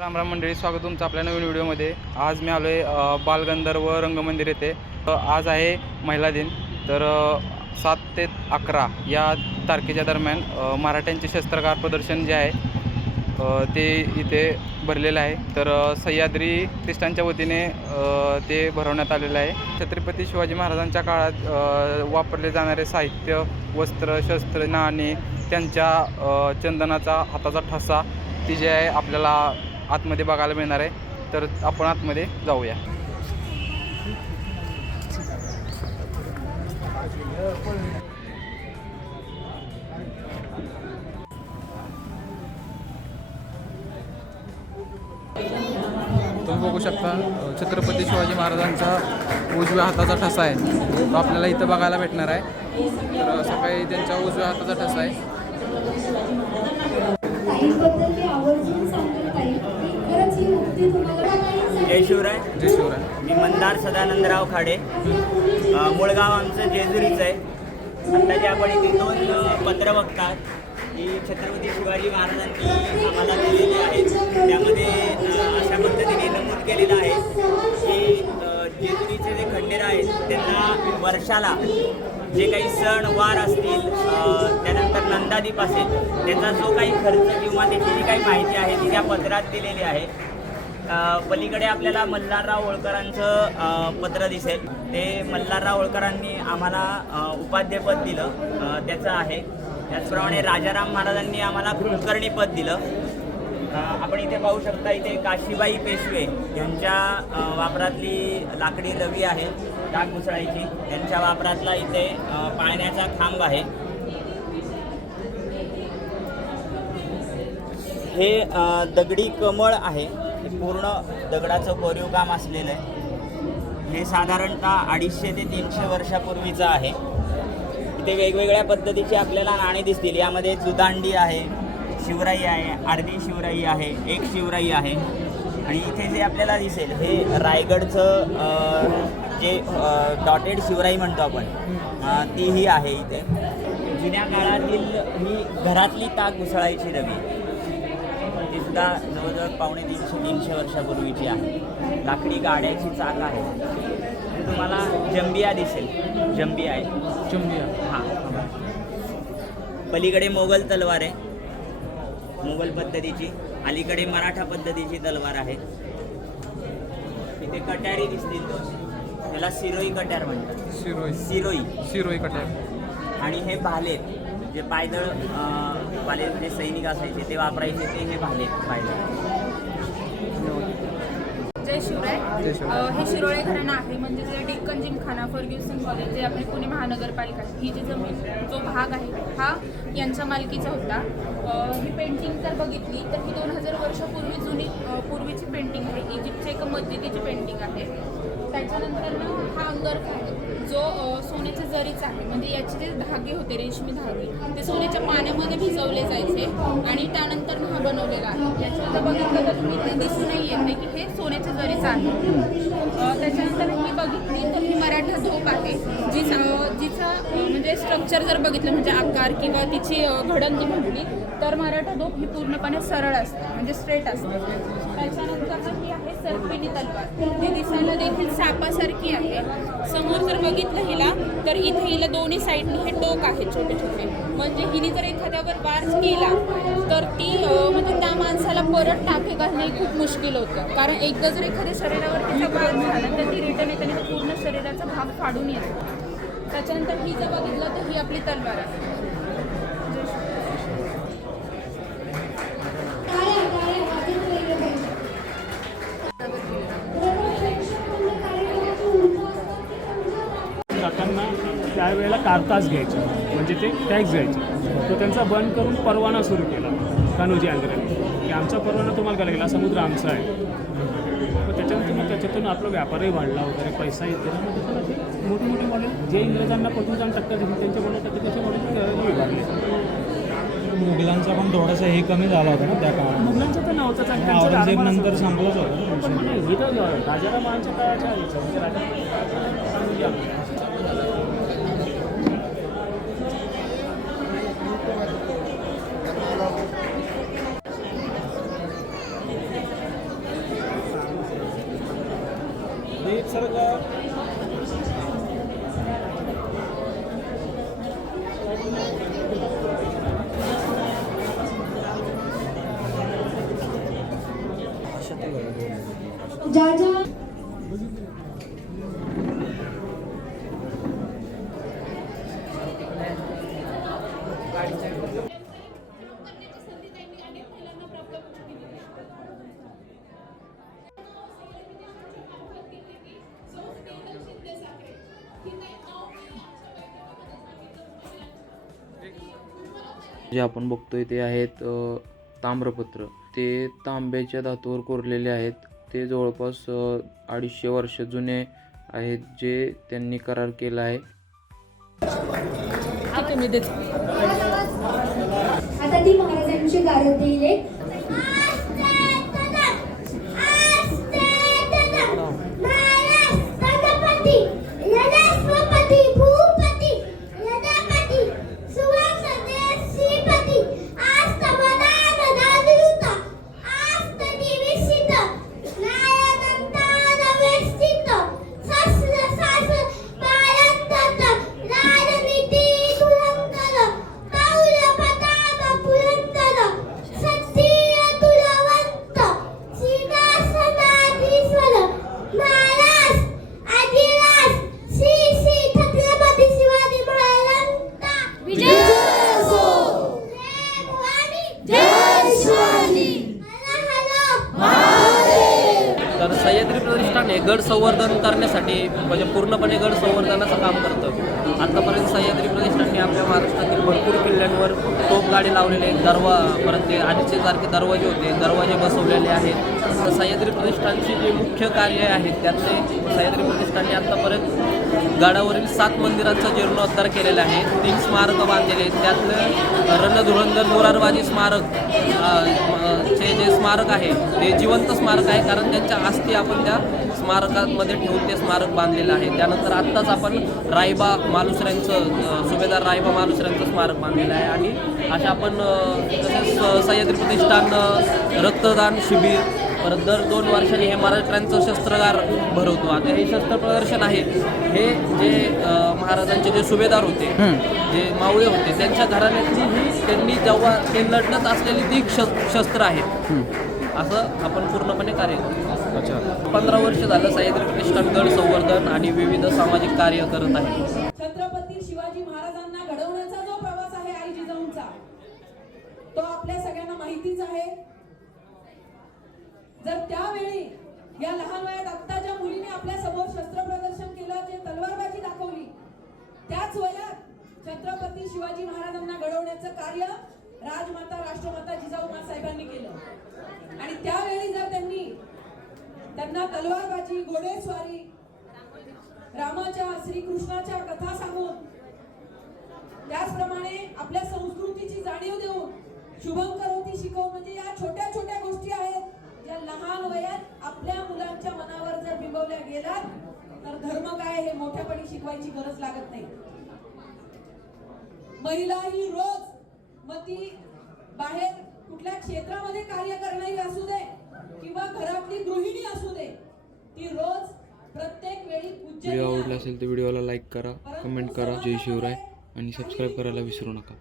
राम राम मंडळी स्वागत तुमचं आपल्या नवीन व्हिडिओमध्ये. आज मी आलो आहे बालगंधर्व रंगमंदिर येथे. आज आहे महिला दिन. तर सात ते अकरा या तारखेच्या दरम्यान मराठ्यांचे शस्त्रकार प्रदर्शन जे आहे ते इथे भरलेलं आहे. तर सह्याद्री प्रतिष्ठानच्या वतीने ते भरवण्यात आलेलं आहे. छत्रपती शिवाजी महाराजांच्या काळात वापरले जाणारे साहित्य वस्त्र शस्त्र नाणे त्यांच्या चंदनाचा हाताचा ठसा ती जे आहे आपल्याला आतमध्ये बघायला मिळणार आहे. तर आपण आतमध्ये जाऊया. तुम्ही बघू शकता छत्रपती शिवाजी महाराजांचा उजव्या हाताचा ठसा आहे. तो आपल्याला इथं बघायला भेटणार आहे. तर सकाळी त्यांच्या उजव्या हाताचा ठसा आहे ताईंबद्दल मी आवर्जून सांगेन ताई की खरंच ही मुक्ती तुम्हाला जय शिवराय जय शिवराय मी मंदार सदानंदराव खाडे. अ, मूळ गाव आमचं जेजुरीचं आहे. आत्ता जे आपण इथे दोन पत्रं बघतात ही छत्रपती शिवाजी महाराजांनी आम्हाला दिलेली आहेत. त्यामध्ये अशा पद्धतीने नमूद केलेलं आहे की जेजुरीचे जे खंडेर आहेत त्यांना वर्षाला जे काही सण वार असतील त्यानंतर नंदादीप असेल त्याचा जो काही खर्च किंवा त्याची जी काही माहिती आहे ती त्या पत्रात दिलेली आहे. पलीकडे आपल्याला मल्हारराव होळकरांचं पत्र दिसेल. ते मल्हारराव होळकरांनी आम्हाला उपाध्यपद दिलं. त्याचं आहे. त्याचप्रमाणे राजाराम महाराजांनी आम्हाला कुलकर्णी पद दिलं. आपण इथे पाहू शकता इथे काशीबाई पेशवे यांच्या वापरातली लाकडी रवी आहे डाग घुसळायची त्यांच्या वापरातला इथे पाळण्याचा खांब आहे. हे दगडी कमळ आहे. हे पूर्ण दगडाचं कोरीव काम असलेलं आहे. हे साधारणतः अडीचशे ते तीनशे वर्षापूर्वीचं आहे. इथे वेगवेगळ्या पद्धतीची आपल्याला नाणी दिसतील. यामध्ये जुदांडी आहे शिवराई आहे अर्धी शिवराई आहे एक शिवराई आहे. आणि इथे जे आपल्याला दिसेल हे रायगडचं जे डॉटेड शिवराई म्हणतो आपण ती तीही आहे इथे. जुन्या काळातील ही घरातली ताक घुसळायची रवी सुद्धा जवळजवळ पावणे तीनशे तीनशे वर्षापूर्वीची आहे. लाकडी गाड्याची चाक आहे. तुम्हाला जंबिया दिसेल. जंबिया आहे. चुंबिया हां. पलीकडे मोगल तलवार आहे. मोगल पद्धतीची. अलीकडे मराठा पद्धतीची तलवार आहे. इथे कट्यारी दिसतील त्याला सिरोई कट्यार म्हणतात. शिरोई सिरोई. शिरोई कट्यार आणि हे भालेत. जे पायदळ जे सैनिक असायचे ते वापरायचे ते हे भालेत पायदळ जय शिवराय. हे शिरोळे घराणं आहे म्हणजे जे डेक्कन जिमखाना फर्ग्युसन कॉलेज जे आपली पुणे महानगरपालिका आहे, ही जी जमीन जो भाग आहे हा यांच्या मालकीचा होता. ही पेंटिंग जर बघितली तर ही दोन हजार वर्षापूर्वी जुनी पूर्वीची पेंटिंग आहे. इजिप्तच्या एका मस्जिदीची पेंटिंग आहे. त्याच्यानंतर ना हा अंगरखा जो सोन्याच्या जरीचा आहे म्हणजे याचे जे धागे होते रेशमी धागे ते सोन्याच्या पाण्यामध्ये भिजवले जायचे आणि त्यानंतर हा बनवलेला आहे. याच्यावर बघितलं तर तुम्ही दिसून येत नाही की हे सोन्याच्या जरीचं आहे. त्याच्यानंतर मी बघितली तर ही मराठा झोप आहे. जी जिचा म्हणजे स्ट्रक्चर जर बघितलं म्हणजे आकार किंवा तिची घडण जी म्हटली तर मराठा झोप ही पूर्णपणे सरळ असते म्हणजे स्ट्रेट असते. त्याच्यानंतर ही आहे सर्पिणी तलवार. ही दिसायला देखील सापासारखी आहे. समोर जर बघितलं हिला तर इथे हिला दोन्ही साईडनी हे टोक आहे छोटे छोटे म्हणजे हिने जर एखाद्यावर वार केला तर ती म्हणजे त्या माणसाला परत टाके घालणे खूप मुश्किल होतं. कारण एकदा जर एखाद्या शरीरावर तिचा वार झाला तर ती रिटर्न येते आणि पूर्ण शरीराचा भाग फाडून येतो. त्याच्यानंतर ही जर बघितलं तर ही आपली तलवार आहे. टाळ्या टाळ्या वाजत त्यावेळेला कारतास घ्यायचे. म्हणजे ते टॅक्स घ्यायचे. तो त्यांचा बंद करून परवाना सुरू केला कान्होजी आंध्राने. की आमचा परवाना तुम्हाला करायला गेला समुद्र आमचा आहे. मग त्याच्यानंतर मग त्याच्यातून आपला व्यापारही वाढला वगैरे पैसाही दिला मग त्याच्याला ते मोठे मोठे मॉडेल जे इंग्रजांना पटून जाऊन टक्कर दिली त्यांचे मॉडेल टक्कर त्याचे मॉडेल विभागले. मुघलांचा पण थोडासा हे कमी झाला होता ना त्या काळात. मुघलांचं तर त्यांचं औरंगजेब नंतर संपलंच होतं. राजारामांच्या काळाच्या निसर्ग जे आपण बघतोय ते आहेत ताम्रपत्र. ते तांब्याच्या धातूवर कोरलेले आहेत. ते जवळपास अडीचशे वर्ष जुने आहेत जे त्यांनी करार केला आहे. आता ती महाराजांची गारद सह्याद्री प्रतिष्ठान हे गड संवर्धन करण्यासाठी म्हणजे पूर्णपणे गड संवर्धनाचं काम करतं. आतापर्यंत सह्याद्री प्रतिष्ठानने आपल्या महाराष्ट्रातील भरपूर किल्ल्यांवर तोपगाडी लावलेले आहेत. दरवा परत ते आधीचे सारखे दरवाजे होते दरवाजे बसवलेले आहेत. तर सह्याद्री प्रतिष्ठानची जे मुख्य कार्य आहेत त्यातले सह्याद्री प्रतिष्ठानने आत्तापर्यंत गडावरील सात मंदिरांचा जीर्णोद्धार केलेला आहे. तीन स्मारकं बांधलेले आहेत. त्यातलं रणधुरंधर मुरारबाजी स्मारक चे जे स्मारक आहे ते जिवंत स्मारक आहे कारण त्यांच्या अस्थी आपण त्या स्मारकामध्ये ठेवून ते स्मारक बांधलेलं आहे. त्यानंतर आत्ताच आपण रायबा मालुसऱ्यांचं सुभेदार रायबा मालुसऱ्यांचं स्मारक बांधलेलं आहे. आणि अशा आपण तसेच सह्याद्री प्रतिष्ठान रक्तदान शिबिर परत दर दोन वर्षांनी हे महाराष्ट्रांचं शस्त्रगार भरवतो. आता हे शस्त्र प्रदर्शन आहे. हे जे महाराजांचे जे सुभेदार होते जे मावळे होते त्यांच्या घराण्यातली ही त्यांनी जेव्हा ते लढणत असलेली ती शस्त्र आहेत असं आपण पूर्णपणे कार्य करतो. अच्छा. पंधरा वर्ष झालं सह्याद्री प्रतिष्ठान गड संवर्धन आणि विविध सामाजिक कार्य करत आहे. छत्रपती शिवाजी महाराजांना घडवण्याचा जो प्रवास आहे आई जिजाऊंचा तो आपल्या सगळ्यांना माहितीच आहे. जर त्यावेळी या लहान वयात आत्ता ज्या मुलीने आपल्यासमोर शस्त्र प्रदर्शन केलं जे तलवारबाजी दाखवली त्याच वयात छत्रपती शिवाजी महाराजांना घडवण्याचं कार्य राजमाता राष्ट्रमाता जिजाऊ साहेबांनी केलं. आणि त्यावेळी जर त्यांनी त्यांना तलवारबाजी घोडेस्वारी रामाच्या श्रीकृष्णाच्या कथा सांगून त्याचप्रमाणे आपल्या संस्कृतीची जाणीव देऊन शुभम करोती शिकव म्हणजे या छोट्या छोट्या गोष्टी आहेत ज्या लहान वयात आपल्या मुलांच्या मनावर जर बिंबवल्या गेलात तर धर्म काय हे मोठ्यापणी शिकवायची गरज लागत नाही. महिला ही रोज मग ती बाहेर कुठल्या क्षेत्रामध्ये कार्य करणारी असू दे किंवा घरातली गृहिणी असू दे ती रोज प्रत्येक वेळी व्हिडिओ आवडला असेल तर व्हिडिओला लाईक करा कमेंट करा. जय शिवराय. आणि सबस्क्राईब करायला विसरू नका.